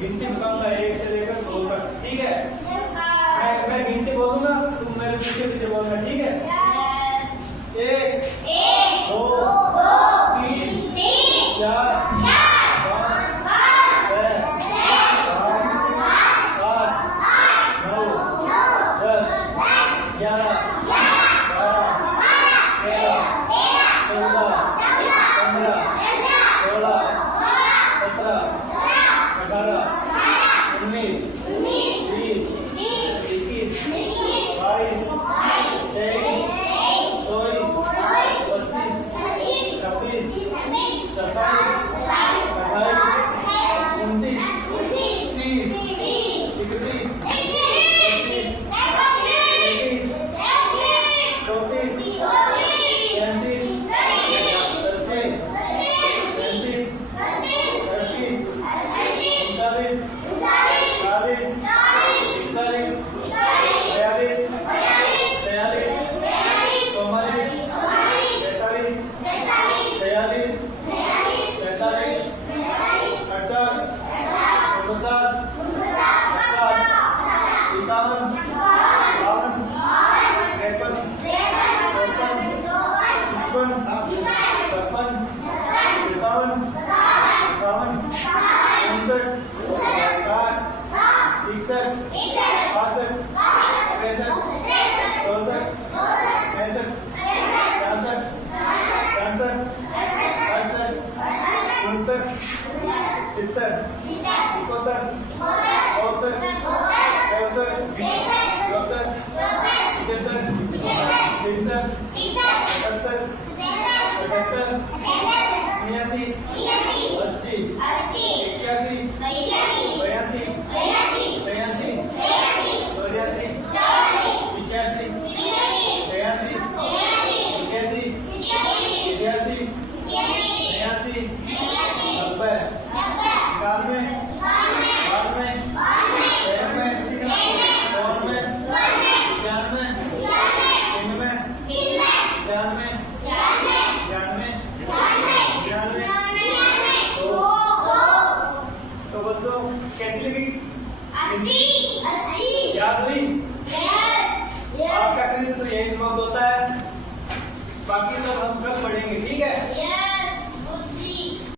गिनती बताऊंगा 1 से लेकर 100 तक, ठीक है? मैं गिनती बोलूंगा, तुम मेरे पीछे पीछे बोलना, ठीक है? 1 2 3 4 5 6 7 8 9 10 11 12 13 14 15 16 17 18 19 20 21 22 23 24 25 26 27 28 29 30 31 32 33 34 35 36 37 38 39 40 41 42 43 44 45 46 47 48 49 50 51 52 53 54 55 56 57 58 59 60 61 62 63 84 85